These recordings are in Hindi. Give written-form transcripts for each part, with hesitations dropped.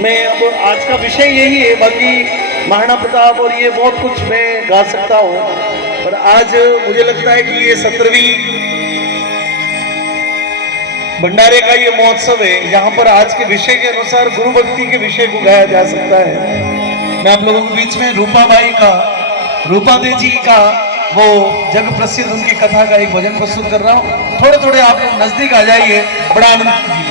मैं अब आज का विषय यही है, बाकी महाराणा प्रताप और ये बहुत कुछ मैं गा सकता हूँ, पर आज मुझे लगता है कि ये 17वीं भंडारे का ये महोत्सव है, यहाँ पर आज के विषय के अनुसार गुरु भक्ति के विषय को गाया जा सकता है। मैं आप लोगों के बीच में रूपादेवी जी का वो जग प्रसिद्ध उनकी कथा का एक भजन प्रस्तुत कर रहा हूँ। थोड़े थोड़े आप लोग नजदीक आ जाइए, बड़ा आनंद कीजिए।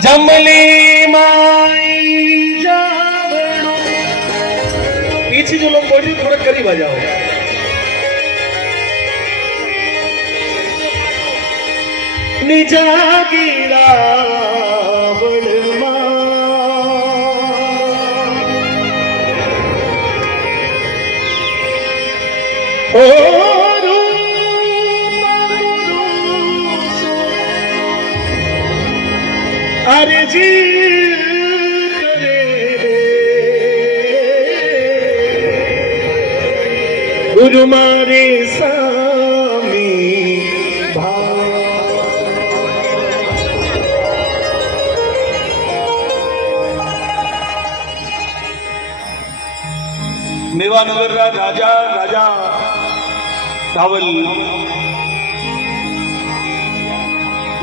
जमली माई जावड़ो, पीछे जो लोग बोल रहे थोड़ा करीब आ जाओ। निजागिरा बड़मा ओ अरे जी करे गुरु मारे सामी मेवानगर राजा रावल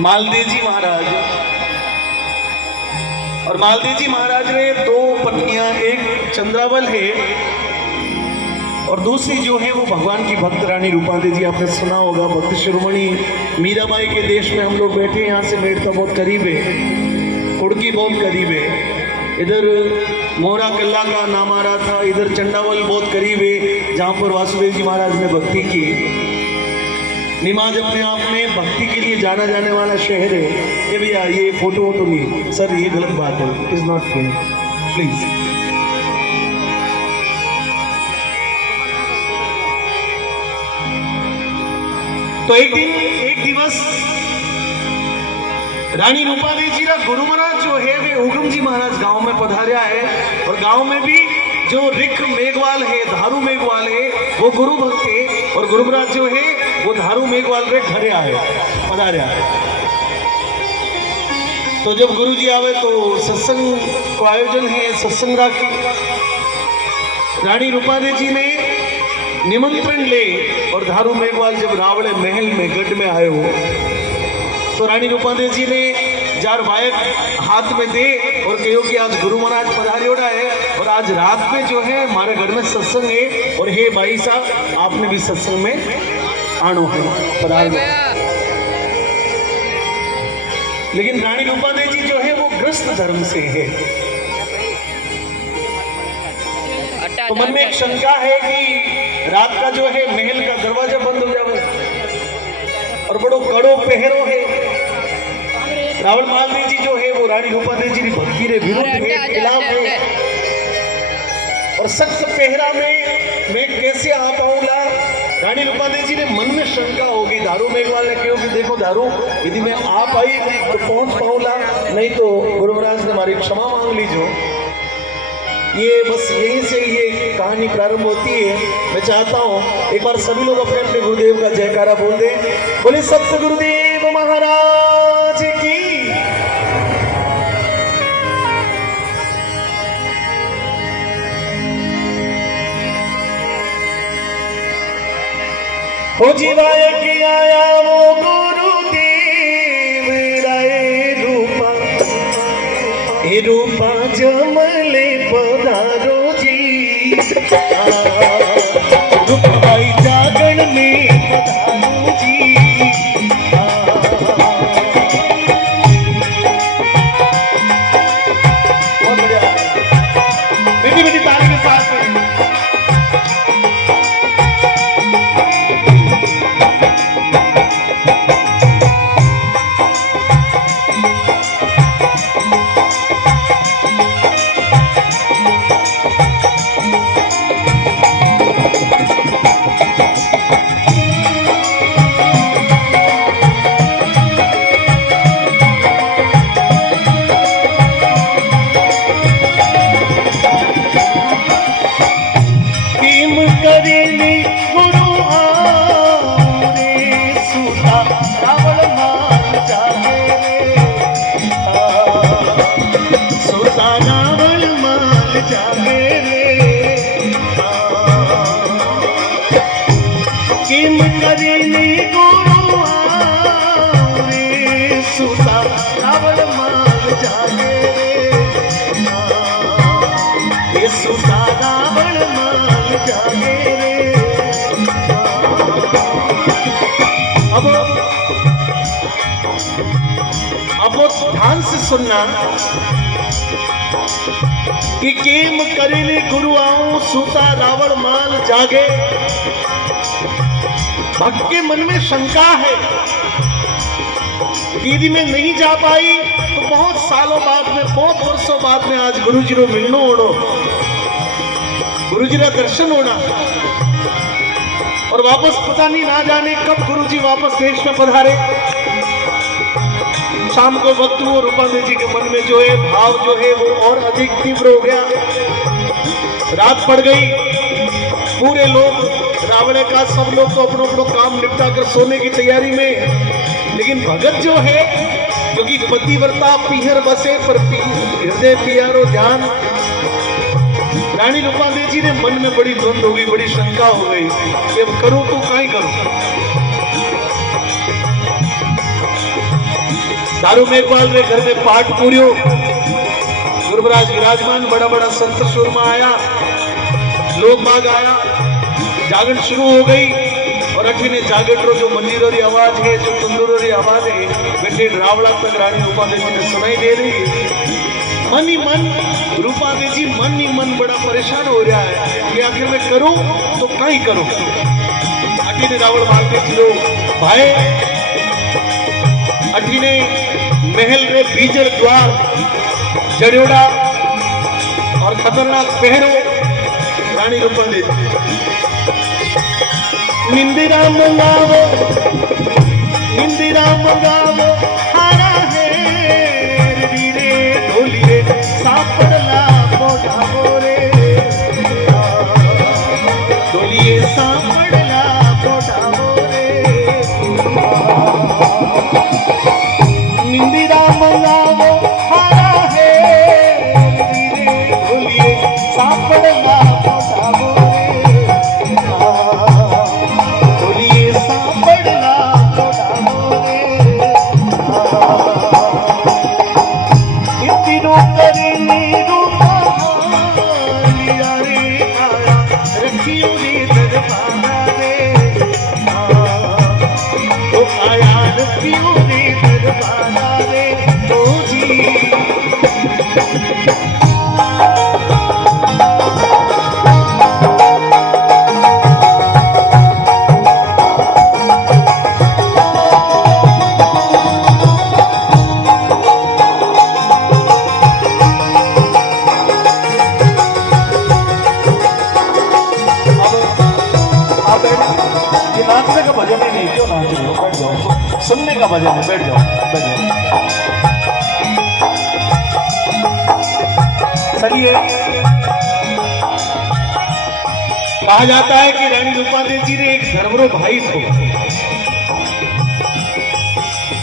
मालदेव जी महाराज, और मालदेव जी महाराज ने दो पत्नियां, एक चंद्रावल है और दूसरी जो है वो भगवान की भक्त रानी रूपादेवी जी। आपने सुना होगा, भक्त शिरोमणि मीराबाई के देश में हम लोग बैठे, यहाँ से मेड़ता बहुत करीब है, कुड़की बहुत करीब है, इधर मोहरा कल्ला का नाम आ रहा था, इधर चंडावल बहुत करीब है जहाँ पर वासुदेव जी महाराज ने भक्ति की। निमाज अपने आप में भक्ति के लिए जाना जाने वाला शहर है। ये भैया ये फोटो तो नहीं सर, ये गलत बात है, it is not fair please. तो एक दिवस रानी रूपादेवी जी का गुरु महाराज जो है वे उगम जी महाराज गांव में पधारा है, और गांव में भी जो रिख मेघवाल है, धारू मेघवाल है, वो गुरु भक्त है, और गुरु महाराज जो है वो धारू मेघवाल रे घरे आए पधारा है। तो जब गुरु जी आवे तो सत्संग को आयोजन है, सत्संग राखी। रानी रूपादेवी जी ने निमंत्रण ले, और धारू मेघवाल जब रावड़े महल में गढ़ में आए हो तो रानी रूपादेवी जी ने जार वायक हाथ में दे और कहो कि आज गुरु महाराज पधारियोड़ा है, और आज रात में जो है हमारे घर में सत्संग है, और हे भाई साहब आपने भी सत्संग में आनो है, पधार। लेकिन रानी रूपादेवी जी जो है वो गृहस्थ धर्म से है, तो मन में एक शंका है कि रात का जो है महल का दरवाजा बंद हो जाए, और बड़ो कड़ो पहरो है। रावण मालदेव जी जो है वो रानी रूपादेवी जी की भक्ति के विरुद्ध है, खिलाफ है, और सख्त पहरा में मैं कैसे आ पाऊंगा। रानी रूपादेवी जी ने मन में शंका होगी, दारू मेघवाल ने कहा कि देखो दारू यदि मैं आ पाई तो पहुंच पाऊंगा, नहीं तो गुरु महाराज ने हमारी क्षमा मांग लीजिए। ये बस यहीं से ये कहानी प्रारंभ होती है। मैं चाहता हूँ एक बार सभी लोग अपने अपने गुरुदेव का जयकारा बोल दें। बोले सत्य गुरुदेव महाराज की। हो जीवाय की आया वो गुरुदेव राय रूपा, हे रूपा जमले पधारो जी, रूपाई जागरण में पधारो जी। बहुत बढ़िया, मीठी मीठी ताली के साथ में। केम करीनी गुरु रे सुता रावण माल जागे ये सुता रावण माल जागे रे। अब ध्यान से सुनना कि केम करीनी गुरु आऊं सुता रावण माल जागे। भक्त के मन में शंका है, दीदी में नहीं जा पाई तो बहुत सालों बाद में, बहुत वर्षों बाद में आज गुरु जी रो मिलनो होना, गुरु जी का दर्शन होना, और वापस पता नहीं ना जाने कब गुरु जी वापस देश में पधारे। शाम को वक्त वो रूपादेवी जी के मन में जो है भाव जो है वो और अधिक तीव्र हो गया। रात पड़ गई, पूरे लोग रावण का सब लोग तो अपनो अपनो काम निपटा कर सोने की तैयारी में, लेकिन भगत जो है, क्योंकि पतिव्रता पीहर बसे पर हृदय पियारो ध्यान, रानी रूपादेवी जी ने मन में बड़ी द्वंद हो गई, बड़ी शंका हो गई कि अब करूं तो काई करूं। दारू मेघवाल रे घर में पाठ पूर्यो, गुरुराज विराजमान, बड़ा बड़ा संत सुरमा आया, लोग बाग आया, जागरण शुरू हो गई। और अठीने जागरण रो जो मंदिरों की आवाज है, जो तंदूरों की आवाज है, बेटे रावड़ा तक रानी रूपादेवी ने सुनाई दे रही है। मन ही मन रूपादेवी जी मन ही मन बड़ा परेशान हो रहा है कि आखिर मैं करूं तो कहीं करूं। अठीने रावण माल के जो भाई अठीने महल रे बीजर द्वार जड़ोड़ा और खतरनाक पहरो रानी रूपादेवी। निंदिरा मंगावो, निंदिरा मंगावो, हारा है रे ढोलिए सापड़ला बोढ़ावो रे, ढोलिए सापड़ला बोढ़ावो रे। निंदिरा मंगावो, हारा है रे ढोलिए सापड़ला बोढ़ावो रे। सुनने का भजन है, बैठ जाओ, बैठ जाओ। चलिए, कहा जाता है कि रानी रूपादेवी जी ने एक धर्मरो भाई थे,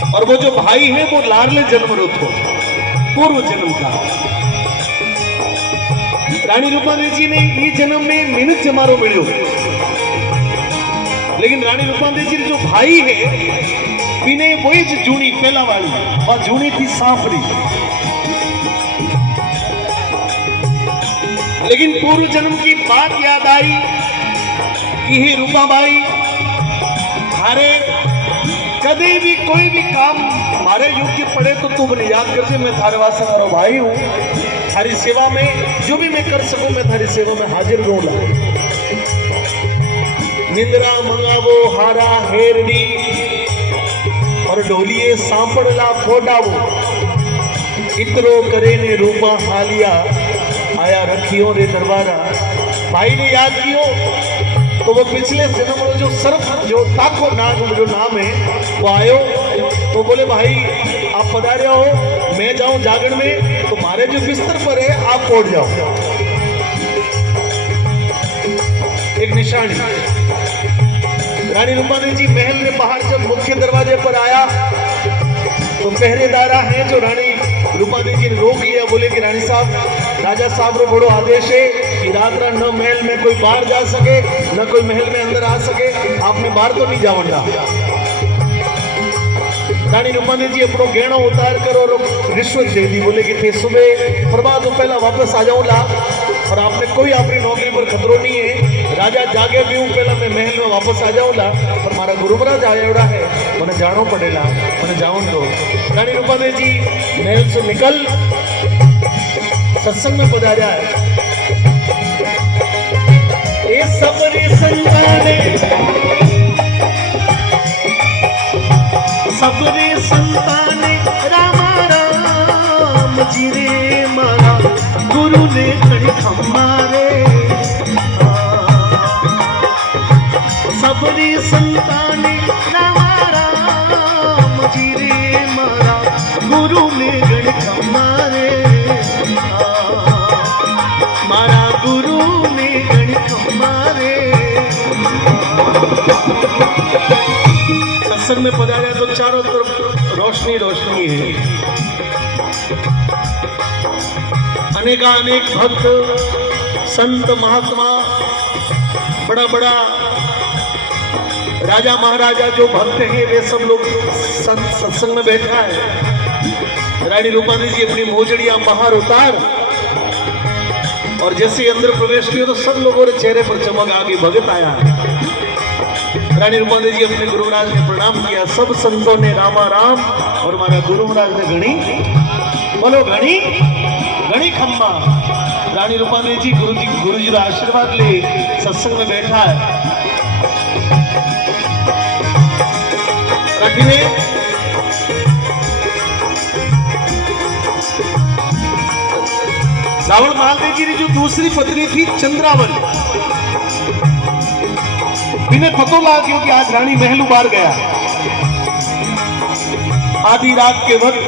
और वो जो भाई है वो लाडले जन्मरो थे, पूर्व जन्म का। रानी रूपादेवी जी ने ये जन्म में मिनट जमारो मिलो, लेकिन रानी रूपादेवी जी जो भाई है पीने वही जूनी पहला वाली, और जूनी थी सांफरी। लेकिन पूर्व जन्म की बात याद आई कि हे रूपाबाई, थारे कभी भी कोई भी काम हमारे योग्य पड़े तो तू मुझे याद कर, मैं थारे वास्ते तारो भाई हूँ, थारी सेवा में जो भी मैं कर सकूं मैं थारी सेवा में हाजिर रहूंगा। निंद्रा मंगावो, हारा हेरड़ी और ढोलिए सांपड़ला फोडावो, इतरो करे ने रूपा हालिया, आया रखियो रे दरबारा। भाई ने याद कियो तो वो पिछले जन्म में जो सर्फ जो ताको नाग जो नाम है वो आयो, तो बोले भाई आप पधारे हो, मैं जाऊं जागरण में, तो हमारे जो बिस्तर पर है आप पहुंच जाओ। एक निशानी। रानी रूपादेवी जी महल के बाहर जब मुख्य दरवाजे पर आया तो पहरेदारा है जो रानी रूपादेवी जी ने रोक लिया, बोले कि रानी साहब राजा साहब रो बड़ो आदेश है कि रात रात न महल में कोई बाहर जा सके न कोई महल में अंदर आ सके, आपने बाहर तो नहीं जावंडा। रानी रूपादेवी जी अपनो गहनो उतार कर और रिश्वत दे दी, बोले कि थे सुबह प्रभात तो पहला वापस आ जाऊंगा और आपने कोई अपनी नौकरी पर खतरो नहीं है, राजा जागे भी हूँ पहला मैं महल में वापस आ जाऊंगा, पर मारा गुरु महाराज आयोड़ा है मैंने जानो पड़ेगा, मैंने जाऊं दो। रानी रूपादेवी जी महल से निकल सत्संग में पधारा है। ये सबरी संताने सबरे संताने रामा राम जी रे मारा गुरु ने कण खम्मारे, सबरे संताने रामा राम जी रे मारा गुरु ने कण खम्मारे, मारा गुरु ने कण खम्मारे। सत्संग में पधारा तो चारों तरफ रोशनी रोशनी है, अनेक भक्त संत महात्मा बड़ा बड़ा राजा महाराजा जो भक्त हैं वे सब लोग सत्संग में बैठा है। रानी रूपादेवी जी अपनी मोजड़ियां बाहर उतार और जैसे अंदर प्रवेश किया तो सब लोगों के चेहरे पर चमक आ गई, भगत आया। रानी रूपादेवी जी अपने गुरु महाराज ने प्रणाम किया, सब संतों ने रामा राम और हमारा गुरु महाराज ने घणी बोलो घणी घणी खम्मा। रानी रूपादेवी जी गुरु जी का आशीर्वाद ले सत्संग में बैठा है। रावण महादेव जी की जो दूसरी पत्नी थी चंद्रावली, इन्हें पता लगा कि आज रानी महल उबार गया। आधी रात के वक्त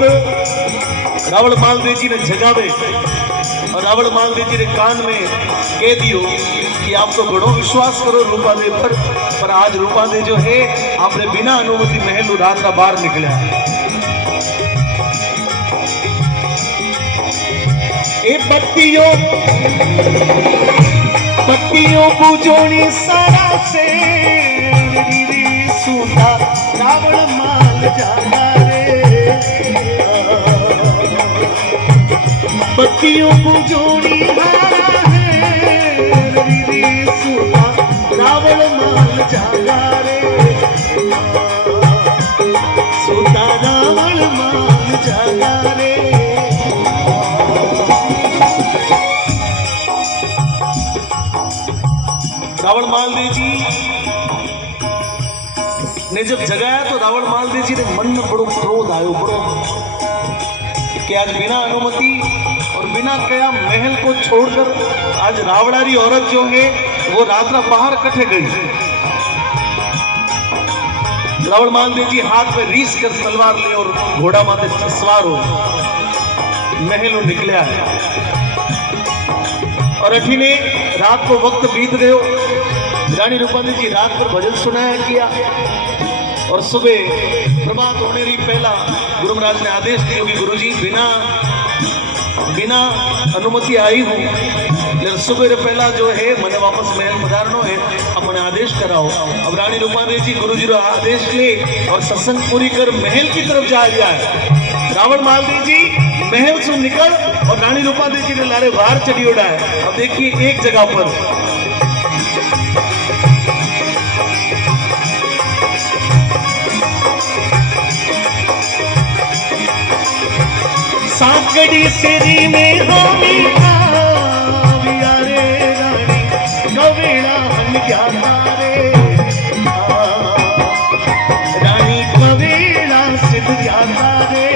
रावण महादेव जी ने जगावे और रावण महादेव जी ने कान में कह दियो कि आप तो बड़ो विश्वास करो रूपादेव पर आज रूपादेव जो है आपने बिना अनुमति महल रात का बाहर निकला। ए बत्तियों बुझोनी सारा से सूता रावण माल जाना रे, बत्तियों बुझोनी हारा है सूता रावण माल जाना रे, सूता रावण माल जाना रे। रावण महादेव जी ने जब जगाया तो रावण महादेव जी ने मन में बड़ो क्रोध आयो, बड़ो कि आज बिना अनुमति और बिना कया महल को छोड़कर आज रावणारी औरत जो है वो रात रात बाहर कटे गई। रावण महादेव जी हाथ में रीस कर तलवार ले और घोड़ा माथे सवार हो महल निकला है। और अठी ने रात को वक्त बीत गयो, रानी रूपादेवी जी रात पर भजन सुनाया किया और सुबह प्रभात होने ही पहला गुरु महाराज ने आदेश दिया कि गुरुजी बिना अनुमति आई हूँ, लेकिन सुबह पहला जो है मैंने वापस महल पधारनो है, अब मैंने आदेश कराओ। अब रानी रूपादेवी जी गुरु जी का आदेश ले और सत्संग पूरी कर महल की तरफ जा रहा है। रावण महादेव जी महल से निकल और रानी रूपादेवी जी ने लारे बाहर चढ़ी उड़ा है। अब देखिए एक जगह पर सांकड़ी सेरी में होमी रे रानी कवेड़ा हन जाता रे, रानी कवेड़ा सिद्ध जाता रे,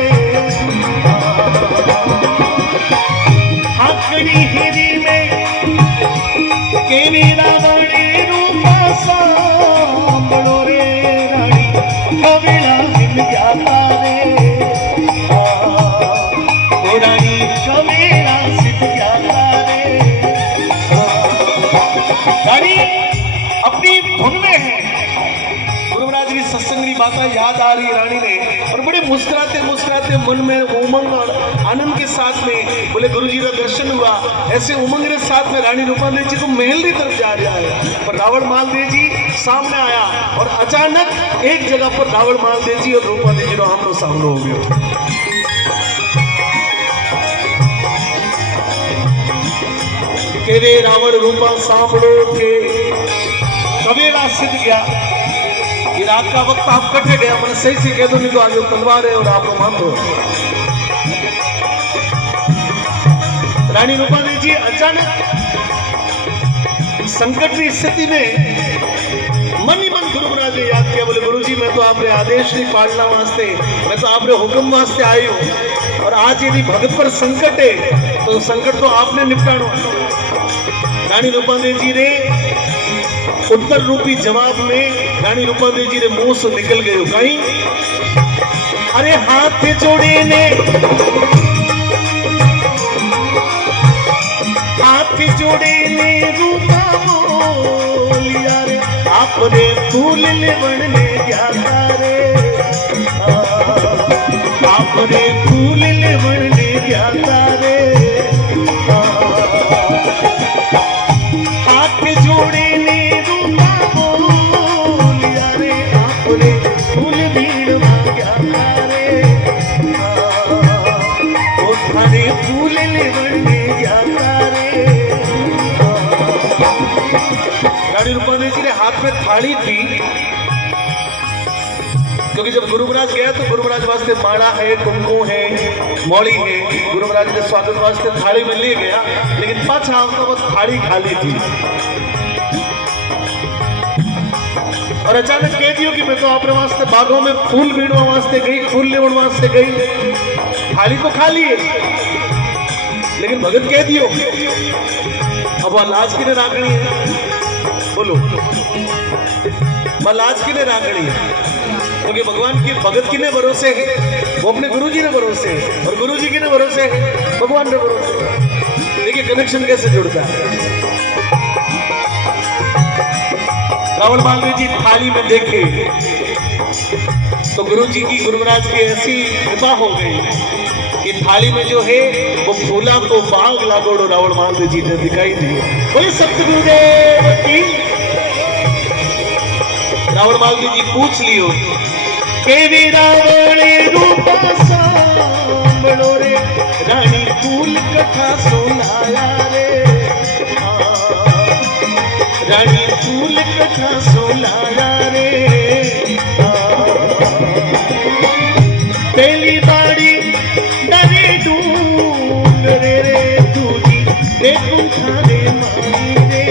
हाकड़ी हिरी में केनी रावणी रूपा सांभळो रे रानी कवेड़ा हन जाता रे, रानी कवेड़ा सिद्ध जाता सत्संग की बातें याद आ रही है रानी ने, और बड़े मुस्कुराते मुस्कुराते मन में उमंग और आनंद के साथ में बोले गुरुजी का दर्शन हुआ। ऐसे उमंग के साथ में रानी रूपादेवी जी को महल की तरफ जा रहा है, पर रावण मालदेव जी सामने आया और अचानक एक जगह पर रावण मालदेव जी और रूपादेवी जी आमनो सामनो हो गया। तेरे रावण रूपा सांभळो थे कवेला सिद्ध गया। ये रात का वक्त आप कटे गया, मैंने सही से कह दो, नहीं तो आज तलवार है और आप मान दो। रानी रूपादेवी जी अचानक संकट की स्थिति में मन ही मन गुरु महाराज ने याद किया। बोले गुरुजी मैं तो आपने आदेश नहीं पालना वास्ते, मैं तो आपने हुक्म वास्ते आई हूं, और आज यदि भगत पर संकट है तो संकट तो आपने निपटाना। रानी रूपादेवी जी ने उत्तर रूपी जवाब में रानी रूपादेवी जी ने मुंह से निकल गए कहीं, अरे हाथ जोड़े ने हाथ जोड़े ने रूपा बोलिया रे, आपने फूल ले बनने क्या रे, आपने फूल ले बनने क्या रे, हाथ जोड़े ने रूपा बोलिया रे, आपने फूल भीड़ मांगा रे, ओ थारे फूल ले बनने क्या रे। रानी रूपादेवी जी ने हाथ में थाली थी, क्योंकि जब गुरु महाराज गया तो गुरु महाराज वास्ते माला है, कुमकुम है, मौली है, गुरु महाराज ने स्वागत वास्ते थाली में ले गया, लेकिन पांच आपका बस थाली खाली थी। और अचानक कह दियो कि मैं तो अपने वास्ते बागों में फूल बीड़वा वास्ते गई, फूल लेवन वास्ते गई, थाली तो खाली है, लेकिन भगत कह दियो। अब वह लाज किने रागणी है, बोलो वह लाज किने रागणी है, क्योंकि भगवान की भगत किने भरोसे है, वो अपने गुरु जी ने भरोसे है, और गुरु जी किने भरोसे है, भगवान ने भरोसे। देखिए कनेक्शन कैसे जुड़ता है। रावण मालदेव जी थाली में देखे तो गुरु जी की, गुरु महाराज की ऐसी कृपा हो गई कि थाली में जो है वो फूला को बाग लागोड़ो रावण मालदेव जी ने दिखाई दिए। बोले सतगुरुदेव की। रावण मालदेव जी पूछ लियो केवी रावण रूपा सांभळो रे, रानी फूल कथा सुनाया रे, रानी फूल कथा सुनाया रे, पहली बाड़ी डरे डूंगरे रे, दूजी बेकुंठा रे माई रे,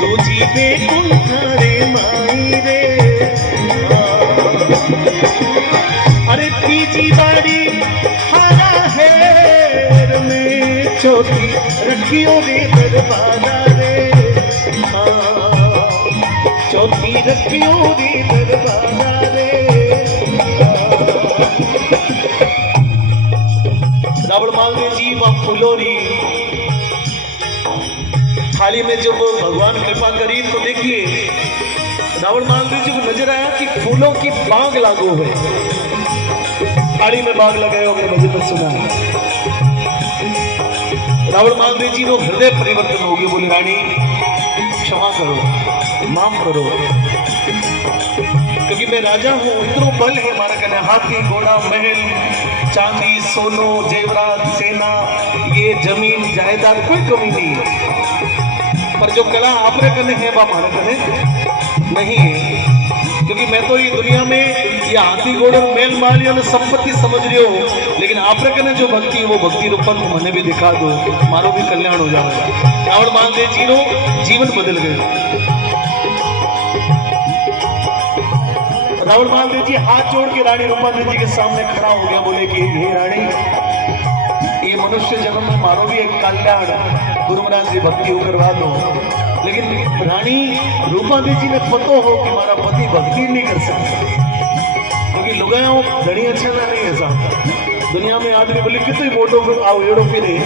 दूजी बेकुंठा रे माई रे, अरे तीजी बाड़ी हारा है में, चौथी रखियो रे दरबारा रे, चौथी रखियो रे दरबारा रे। रावण मालदेव जी व फुलोरी थाली में जब भगवान कृपा करी तो देखिए रावण मालदेव जी को नजर आया कि फूलों की बाग लागू है, थाली में बाग लगाए होंगे, मुझे तो सुना। रावण मालदेव जी नो हृदय परिवर्तन हो गया, बोले रानी क्षमा करो, माफ करो, क्योंकि मैं राजा हूँ, इतना बल है हमारा कहना, हाथी घोड़ा महल चांदी सोनो जेवरात सेना ये जमीन जायदाद कोई कमी नहीं है, पर जो कला आपने कने है वह हमारे कने नहीं है, क्योंकि मैं तो ये दुनिया में ये हाथी घोड़े मेल मालिया ने संपत्ति समझ रही हो, लेकिन आपने कने जो भक्ति है वो भक्ति रूपन मैंने भी दिखा दो, मारो भी कल्याण हो जाएगा। रावण मालदेव जी नो जीवन बदल गए। रावण मालदेव जी हाथ जोड़ के रानी रूपादेवी जी के सामने खड़ा हो गया, बोले कि हे रानी, ये मनुष्य जन्म में मारो भी एक कल्याण गुरु महाराज जी भक्ति हो करवा दो, लेकिन रानी रूपादेवी जी ने पतो हो कि हमारा पति भक्ति नहीं कर सकता, क्योंकि लुगाओं घड़ी अच्छा ना नहीं है साहब। दुनिया में आदमी बोले कितने वोटों को आओ एड़ो फिरे,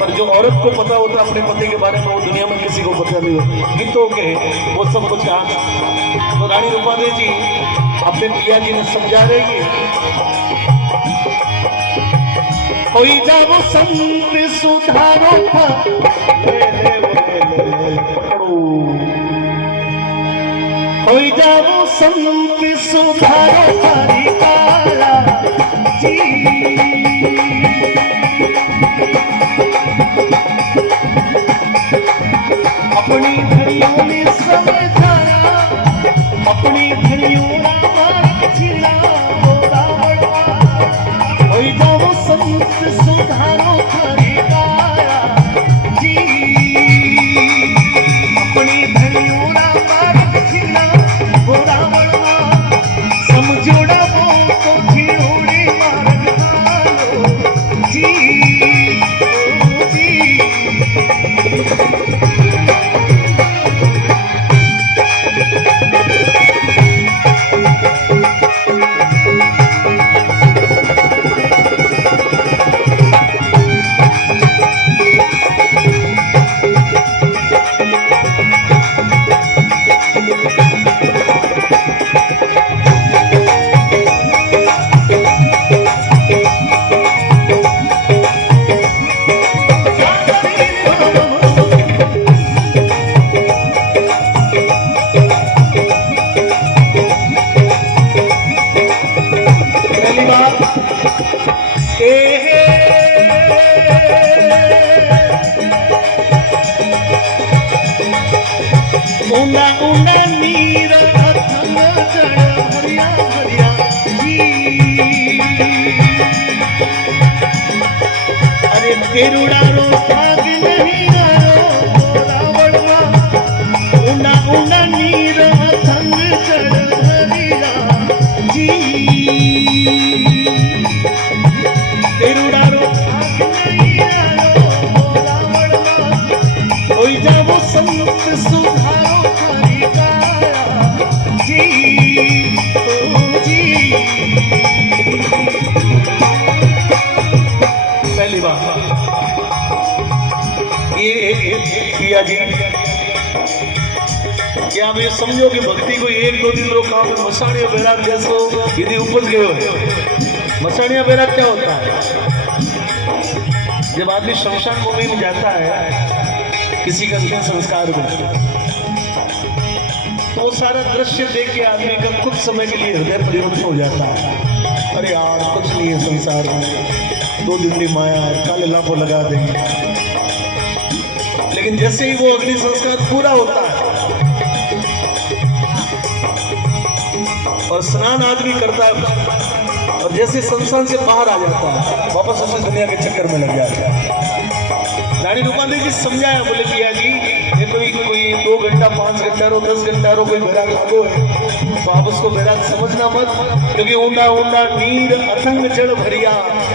पर जो औरत को पता होता है अपने पति के बारे में, वो दुनिया में किसी को पता नहीं होता। गीतों के वो सब कुछ आज रानी रूपादेवी जी अपने पिया जी ने समझा रही है, कोई जाओ संत सुधारो पकड़ो, कोई जाओ संत सुधारो हरिकारा जी, अपनी धनियों ने समझाया, अपनी धनियों ना मार छिला रावणवा, कोई जाओ संत सुधारो हरिकारा जी, अपनी धनियों ना मार छिला रावणवा, समझोड़ा वो तो झिड़ोड़े मार खालो जी, ऊंडा ऊंडा नीर अथंग जड़ भरिया भरिया जी, अरे तेरुड़ा रो भाग नहीं आयो रावणवा, ऊंडा ऊंडा नीर अथंग जड़ भरिया जी, तेरुड़ा रो भाग नहीं आयो रावणवा, कोई जाओ संत सुधारो पहली बात ये पिया जी क्या आप ये समझो कि भक्ति को एक दो दिन लोग काम में मसाणिया बैराग जैसो यदि उपज गए हो। मसाणिया बैराग क्या होता है? जब आदमी शमशान भूमि में जाता है किसी का अंतिम संस्कार में, तो वो सारा दृश्य देख के आदमी का कुछ समय के लिए हृदय परिवर्तन हो जाता है। अरे यार कुछ नहीं है संसार में, दो दिन की माया है, काले लाभों लगा देंगे। लेकिन जैसे ही वो अग्नि संस्कार पूरा होता है और स्नान आदमी करता है और जैसे संसार से बाहर आ जाता है, वापस उसी दुनिया के चक्कर में लग जाता है। रानी रूपादेवी जी समझाया, बोले पिया जी ये कोई 2 घंटा 5 घंटा रो 10 घंटा रो कोई बैराग लागो है, तो आप उसको बैराग समझना मत, क्योंकि ऊंडा ऊंडा नीर अथंग जड़ भरिया,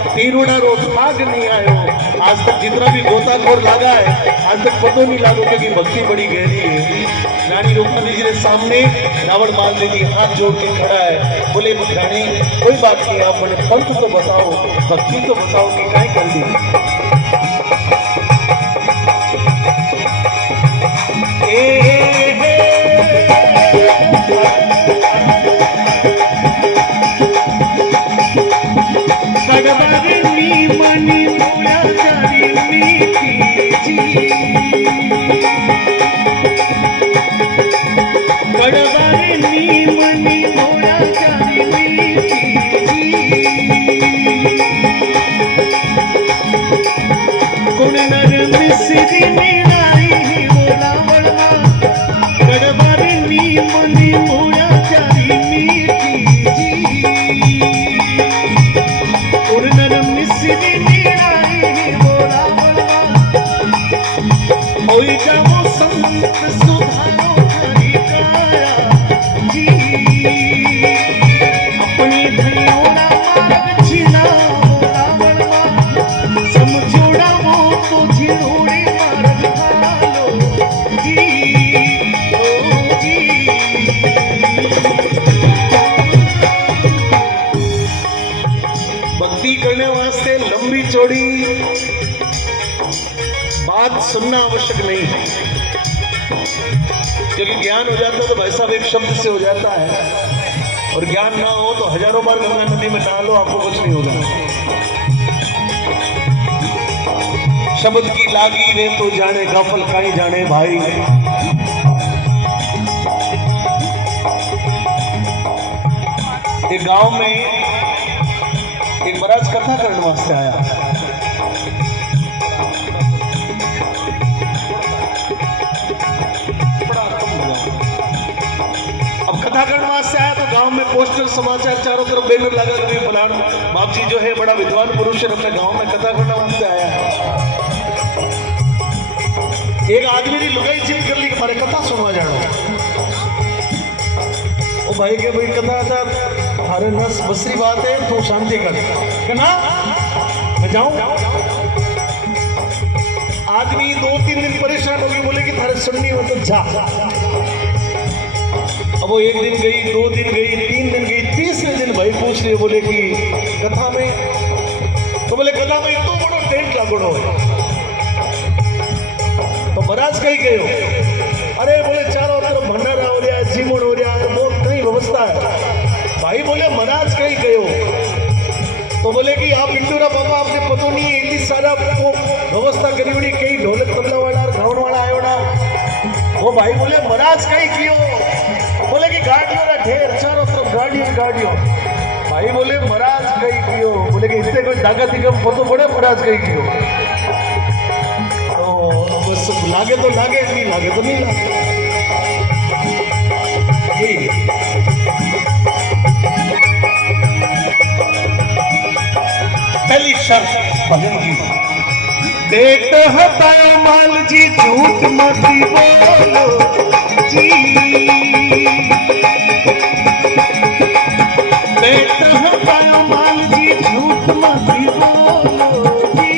तेरुड़ा रो भाग नहीं आयो। आज तक जितना भी गोताखोर लागा है आज तक पतो नहीं लागो, क्योंकि भक्ति बड़ी गहरी है। रानी रूपादेवी जी के सामने रावण मालदेव जी हाथ जोड़ के खड़ा है, बोले रानी कोई बात नहीं, आप बोले पंथ तो बताओ, भक्ति तो बताओ कि क्या कर दी। बात सुनना आवश्यक नहीं है। क्योंकि ज्ञान हो जाता है तो भाई साहब एक शब्द से हो जाता है, और ज्ञान ना हो तो हजारों बार गंगा नदी में नहा लो, आपको कुछ नहीं होगा। शब्द की लागी वे तो जाने, गाफल काई जाने भाई। एक गांव में एक महाराज कथा करने वास्ते आया। अब कथा करने वास्ते आया तो गांव में पोस्टर समाचार चारों तरफ बैनर लगा कर फलान बाप जी जो है बड़ा विद्वान पुरुष है, अपने गांव में कथा करने वास्ते आया है। एक आदमी ने लुगाई जिद कर ली कि हमारे कथा सुनवा जानो। ओ भाई के भाई कथा था, अरे नस बसरी बात है, तू शांति कर ना, मैं जाऊं। आदमी 2-3 दिन परेशान हो गई, बोले कि थारे सुननी हो तो जा। अब वो 1 दिन गई, 2 दिन गई, 3 दिन गई, 30वें दिन भाई पूछ रहे, बोले कि कथा में, तो बोले कथा में तो बड़ो टेंट लागोड़ो है। तो महाराज कहीं गए हो? अरे बोले चारों तरफ भंडारा हो रहा है, जीवन हो रहा है, बहुत कई व्यवस्था है। भाई बोले महाराज कहीं गए हो? तो बोले कि आप इंडोरा बाबा आपने पता नहीं है, इतनी सारा व्यवस्था करी हुई, कई ढोलक तबला वाला गाउन वाला आयो ना। वो भाई बोले महाराज कहीं कियो? बोले कि गाड़ियों ना ढेर, चारों तरफ गाड़ियों। भाई बोले महाराज कहीं कियो? बोले कि इतने कोई दागा दिगम पतो पड़े महाराज कहीं कियो? बस लागे तो लागे, नहीं लागे तो नहीं लागे। पहली शर्त भजन की, देख हतायो माल जी झूठ मत बोलो जी, देख हतायो माल जी झूठ मत बोलो जी।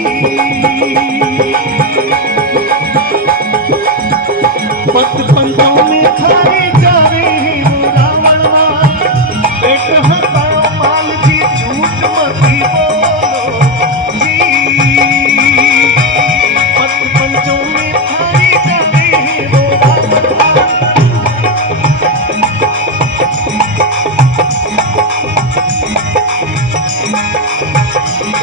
पत पंतों में खाए जा रहे हो रावण माल, देख हतायो माल जी झूठ मत बोलो जी। पत पंतों में खाए जा रहे हो रावण माल।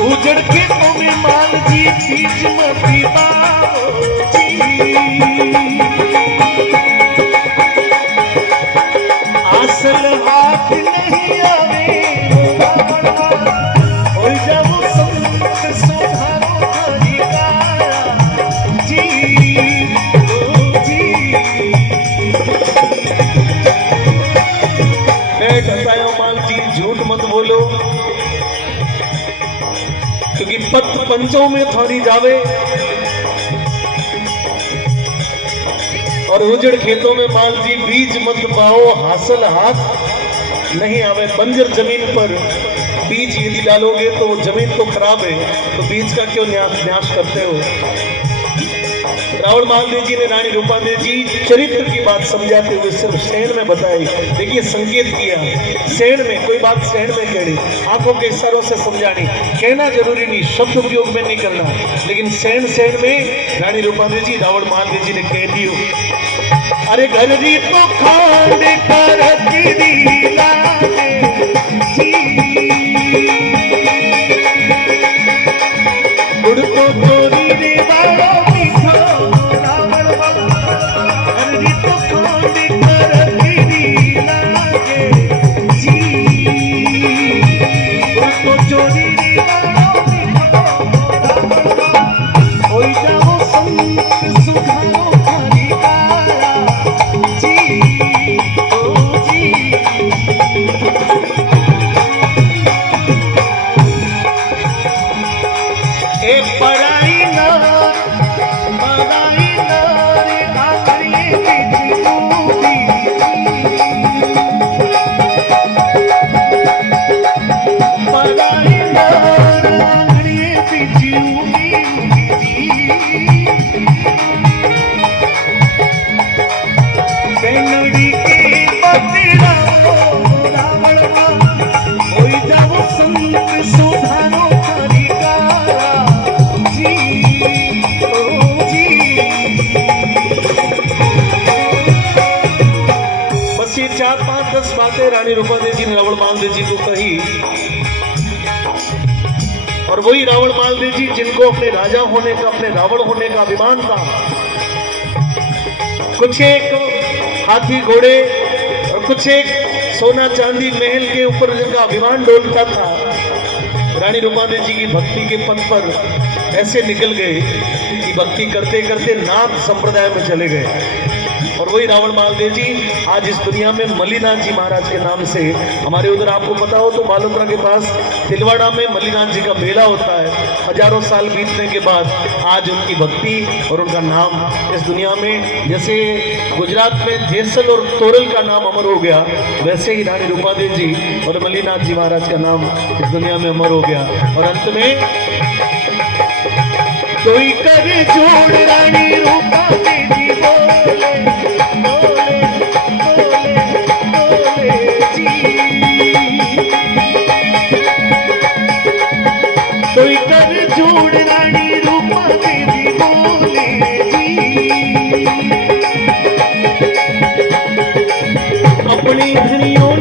उजड़ के तुम्हें माल जी बीच मत पाओ जी। असल हाथ नहीं आवे हो जाओ संत सुधारो अधिकारा जी, ओ जी। बतायो माल जी झूठ मत बोलो, क्योंकि पत पंचों में थोड़ी जावे और उजड़ खेतों में माल जी बीज मत पाओ, हासिल हाथ नहीं आवे। बंजर जमीन पर बीज यदि डालोगे तो वो जमीन तो खराब है, तो बीज का क्यों न्यास करते हो? रावण महादेव जी ने रानी रूपादेवी जी चरित्र की बात समझाते हुए सिर्फ शयन में बताई। देखिए संकेत किया, शयन में कोई बात शयन में कहनी, आंखों के इशारों से समझानी, कहना जरूरी नहीं, शब्द उपयोग में नहीं करना, लेकिन शयन में रानी रूपादेवी जी रावण महादेव जी ने कह दियो। अरे घर जी तो खांड कर गुड़ तो चोरी रे बाबा मीठो रावण घर जी तो खांड कर लागे जी। गुड़ तो चोरी रे बाबा मीठो हो जाओ संत सुधारो अधिकारा जी, ओ 10 बातें रानी रूपा देवी जी ने रावण मालदेव जी को कही, और वही रावण मालदेव जी जिनको अपने राजा होने का, अपने रावण होने का अभिमान था, कुछ एक हाथी घोड़े और कुछ एक सोना चांदी महल के ऊपर जिनका अभिमान डोलता था, रानी रूपा देवी जी की भक्ति के पथ पर ऐसे निकल गए कि भक्ति करते करते नाथ संप्रदाय में चले गए। और वही रावण मालदेव जी आज इस दुनिया में मल्लीनाथ जी महाराज के नाम से, हमारे उधर आपको पता हो तो बालोतरा के पास तिलवाड़ा में मल्लीनाथ जी का मेला होता है। हजारों साल बीतने के बाद आज उनकी भक्ति और उनका नाम इस दुनिया में, जैसे गुजरात में जेसल और तोरल का नाम अमर हो गया, वैसे ही रानी रूपा देवी जी और मल्लीनाथ जी महाराज का नाम इस दुनिया में अमर हो गया। और अंत में कोई कर जोड़ रानी रूपा देवी बोले बोले बोले बोले जी, कोई कर जोड़ रानी रूपा देवी बोले जी, अपनी धनियों